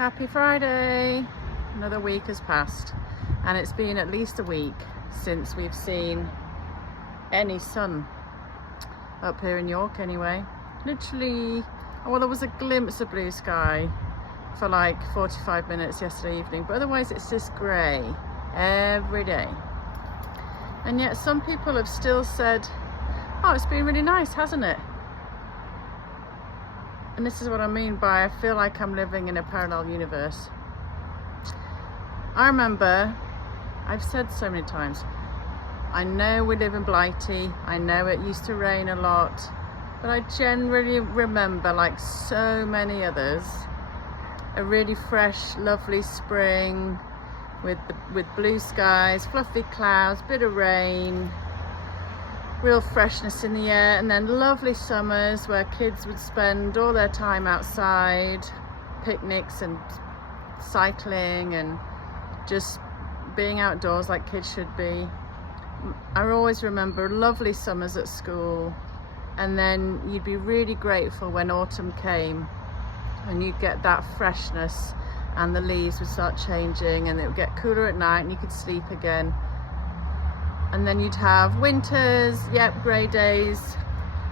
Happy Friday! Another week has passed and it's been at least a week since we've seen any sun up here in York anyway. Literally, well, there was a glimpse of blue sky for like 45 minutes yesterday evening, but otherwise it's just grey every day. And yet some people have still said, oh, it's been really nice, hasn't it? And this is what I mean by I feel like I'm living in a parallel universe. I remember, I've said so many times, I know we live in Blighty, I know it used to rain a lot, but I generally remember, like so many others, a really fresh, lovely spring with blue skies, fluffy clouds, bit of rain, real freshness in the air, and then lovely summers where kids would spend all their time outside, picnics and cycling and just being outdoors like kids should be. I always remember lovely summers at school, and then you'd be really grateful when autumn came and you'd get that freshness and the leaves would start changing and it would get cooler at night and you could sleep again. And then you'd have winters, yep, grey days,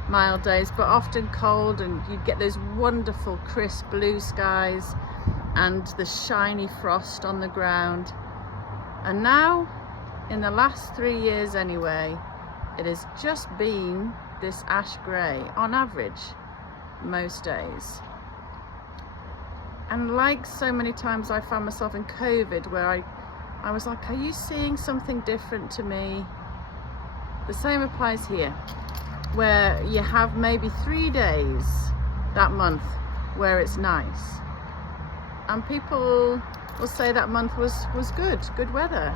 mild days, but often cold, and you'd get those wonderful crisp blue skies and the shiny frost on the ground. And now, in the last 3 years anyway, it has just been this ash grey on average most days. And like so many times I found myself in COVID where I was like, are you seeing something different to me? The same applies here, where you have maybe 3 days that month where it's nice. And people will say that month was good weather,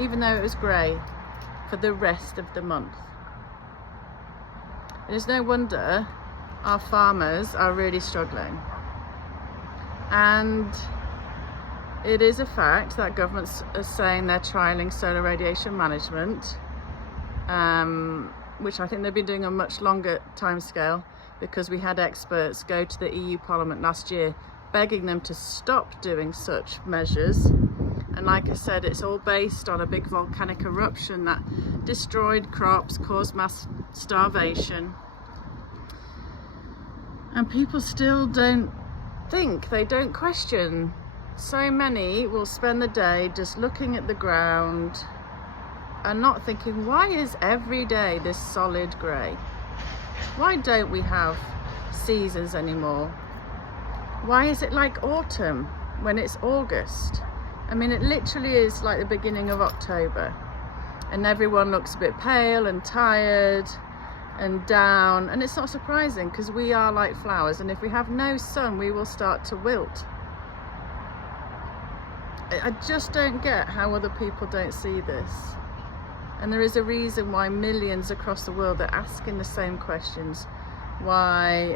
even though it was grey for the rest of the month. It is no wonder our farmers are really struggling. And it is a fact that governments are saying they're trialling solar radiation management, which I think they've been doing a much longer timescale, because we had experts go to the EU Parliament last year begging them to stop doing such measures. And like I said, it's all based on a big volcanic eruption that destroyed crops, caused mass starvation. And people still don't think, they don't question. So many will spend the day just looking at the ground and not thinking, why is every day this solid grey? Why don't we have seasons anymore? Why is it like autumn when it's August? I mean, it literally is like the beginning of October, and everyone looks a bit pale and tired and down, and it's not surprising because we are like flowers, and if we have no sun we will start to wilt. I just don't get how other people don't see this, and there is a reason why millions across the world are asking the same questions. Why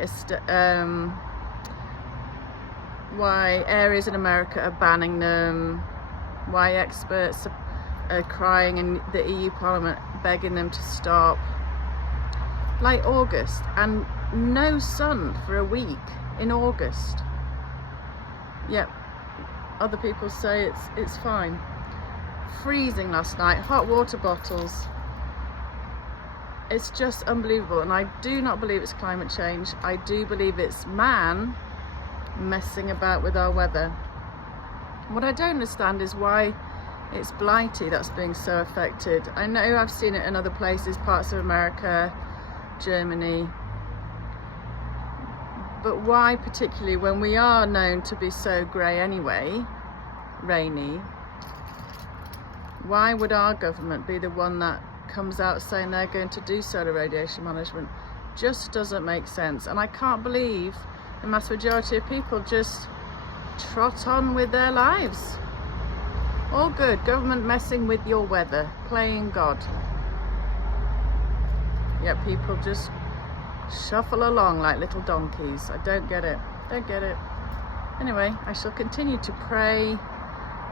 areas in America are banning them, why experts are crying in the EU Parliament begging them to stop. Like August, and no sun for a week in August. Yep, other people say it's fine. Freezing last night, hot water bottles. It's just unbelievable, and I do not believe it's climate change. I do believe it's man messing about with our weather. What I don't understand is why it's Blighty that's being so affected. I know I've seen it in other places, parts of America, Germany, but why particularly when we are known to be so grey anyway, rainy? Why would our government be the one that comes out saying they're going to do solar radiation management? Just doesn't make sense. And I can't believe the mass majority of people just trot on with their lives. All good, government messing with your weather, playing God. Yet people just shuffle along like little donkeys. I don't get it. Don't get it. Anyway, I shall continue to pray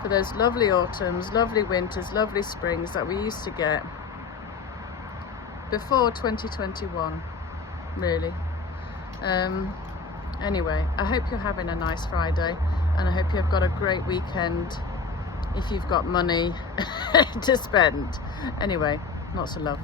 for those lovely autumns, lovely winters, lovely springs that we used to get before 2021, really. Anyway, I hope you're having a nice Friday, and I hope you've got a great weekend if you've got money to spend. Anyway, lots of love.